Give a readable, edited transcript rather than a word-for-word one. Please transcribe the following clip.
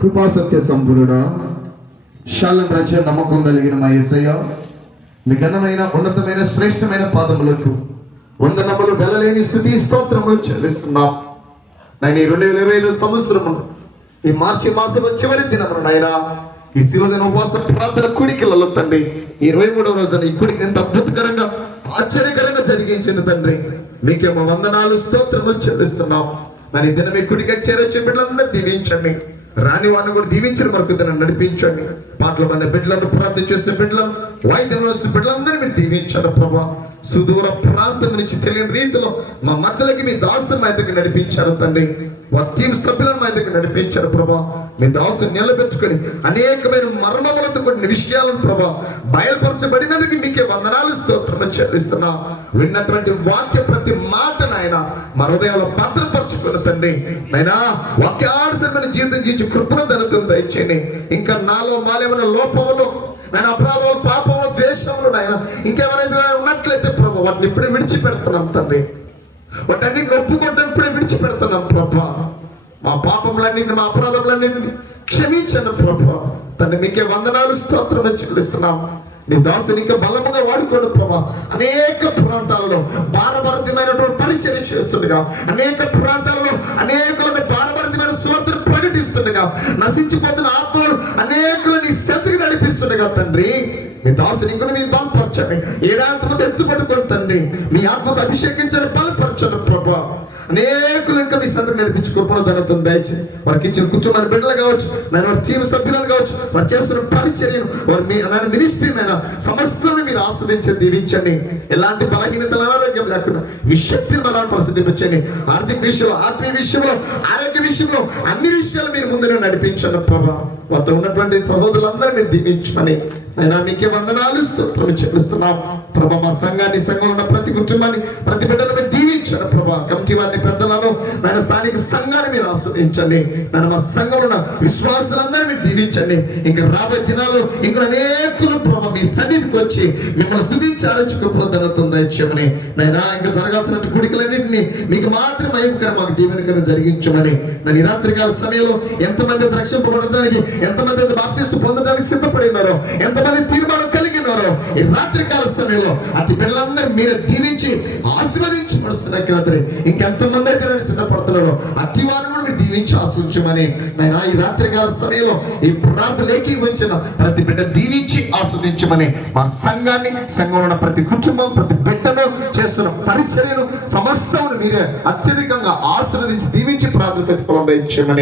కృపా సత్య సంపూర్ణుడా, శాలం రచ నమ్మకం కలిగిన మా యేసయ్య, మీ ఘనమైన ఉన్నతమైన శ్రేష్టమైన పాదములకు వందనములు గలలేని స్థుతి స్తోత్రములు చెల్లిస్తున్నాం. నేను ఈ 2025 సంవత్సరము ఈ మార్చి మాసంలో చివరి దినమున నాయనా ఈ శివదిన ఉపవాస ప్రార్థన కూడికలలో తండ్రి 23వ రోజున ఈ కూడిక ఎంత అద్భుతకరంగా ఆశ్చర్యకరంగా జరిగించిన తండ్రి మీకేమో వందనాలు స్తోత్రములు చెల్లిస్తున్నాం. మరి ఈ దినం ఈ కూడిక చేరొచ్చే బిడ్డలందరూ దీవించండి, రాని వారిని కూడా దీవించిన వరకు దినం నడిపించండి. పాటలు మన బిడ్డలను ప్రార్థన చేసే బిడ్డలను వాయిద్యం వస్తే బిడ్డలందరూ మీరు దీవించండి ప్రభా. సుదూర ప్రాంతం నుంచి తెలియని రీతిలో మా మధ్యలోకి మీ దాసుని మా దగ్గర నడిపించారు తండ్రి. టీం సభ్యులను మా దగ్గర నడిపించారు ప్రభా. మీ దాసుని నిలబెట్టుకొని అనేకమైన మర్మములతో కూడిన విషయాలను ప్రభా బయలుపరచబడినందుకు మీకే వందనాలు స్తోత్రము చెల్లిస్తున్నా. విన్నటువంటి వాక్య ప్రతి మాట నాయన మా హృదయంలో భద్రపరచుకున్న తండ్రి నాయనా వాక్యానుసరమైన జీవితం జీవించి కృపను ధనతను దయచేయండి. ఇంకా నాలో మాలేమైనా లోపములు నేను అపరాధములు పాపములు ద్వేషములు నాయన ఇంకేమైనా ఉన్నట్లయితే ప్రభా వాటిని ఇప్పుడే విడిచిపెడుతున్నాం తండ్రి. వాటన్నిటిని ఒప్పుకుంటే ఇప్పుడే విడిచిపెడుతున్నాం ప్రభా. మా పాపములన్నింటిని మా అపరాధములన్నింటిని క్షమించండి ప్రభా. తండ్రి మీకే వందనాలు స్తోత్రము చెల్లిస్తున్నాం. నీ దాసుని ఇంకా బలముగా వాడుకోండి ప్రభా. అనేక ప్రాంతాలలో భారభరితమైనటువంటి పరిచయం చేస్తుండగా, అనేక ప్రాంతాలలో అనేకులకు భారభరితమైన సువార్తను ప్రకటిస్తుండగా, నశించిపోతున్న ఆత్మలు అనేకులు నీ సెంతకు నడిపిస్తుండగా తండ్రి మీ దాసుని ఇంకా మీరు బలపరచండి. ఏడాత్మతో ఎత్తుపట్టుకోండి తండ్రి. మీ ఆత్మతో అభిషేకించండి, బలపరచండి ప్రభా. అనేకులు ఇంకా మీ సంతకు నడిపించి కృపను ధనతను దయచి వారికి ఇచ్చిన కూర్చోమని బిడ్డలు కావచ్చు, నేను వారి టీం సభ్యులను కావచ్చు, వారు చేస్తున్న పరిచర్యను వారి మినిస్ట్రీ అయినా సమస్తాన్ని మీరు ఆస్వాదించి దీవించండి. ఎలాంటి బలహీనతలు అనారోగ్యం లేకుండా మీ శక్తిని బలాన్ని ప్రసిద్ధించండి. ఆర్థిక విషయంలో, ఆత్మీయ విషయంలో, ఆరోగ్య విషయంలో అన్ని విషయాలు మీరు ముందునే నడిపించండి ప్రభా. వారితో ఉన్నటువంటి సహోదరులందరూ మీరు దీవించమని అయినా మీకే వందనాలు స్తోత్రము చెల్లిస్తున్నాం ప్రభా. మా సంఘాన్ని, సంఘంలో ఉన్న ప్రతి కుటుంబాన్ని, ప్రతి బిడ్డను మీరు దీవించండి ప్రభా. కమిటీ వారిని, పెద్దలను, నేను స్థానిక సంఘాన్ని మీరు ఆస్వాదించండి. నేను మా సంఘంలో ఉన్న విశ్వాసాలందరూ మీరు దీవించండి. ఇంకా రాబోయే దినాలు ఇంకా అనేకులు ప్రభా మీ సన్నిధికి వచ్చి మిమ్మల్ని స్తుతించి ఆలోచించుకోపోతున్న దయచేయమని నైనా ఇంకా జరగాల్సిన కూడికలన్నింటినీ మీకు మాత్రం మహిమకరం మాకు దీవెనకరం జరిగించమని నేను ఈ రాత్రికాల సమయంలో ఎంతమంది రక్షింపబడటానికి, ఎంతమంది బాప్తిస్తు పొందడానికి సిద్ధపడినారో, ఎంతమంది తీర్మానం కలిగినారో ఈ రాత్రికాల సమయంలో అతి పిల్లలందరూ మీరు దీవించి ఆశీర్వదించబడుతున్నారు. ఇంకెంతమంది అయితే నేను సిద్ధపడుతున్నారో అతి వారు కూడా మీరు దీవించి ఆశీర్వదించమని నేను ఈ రాత్రికాల సమయంలో ఈ ప్రార్థనలోకి వచ్చిన ప్రతి బిడ్డ దీవించి ఆస్వాదించమని మా సంఘాన్ని, సంఘంలో ఉన్న ప్రతి కుటుంబం, ప్రతి బిడ్డను చేస్తున్న పరిచర్యను సమస్తమును మీరే అత్యధికంగా ఆశీర్వదించి దీవించి ప్రార్థన పెట్టుకోవడం ఇచ్చామని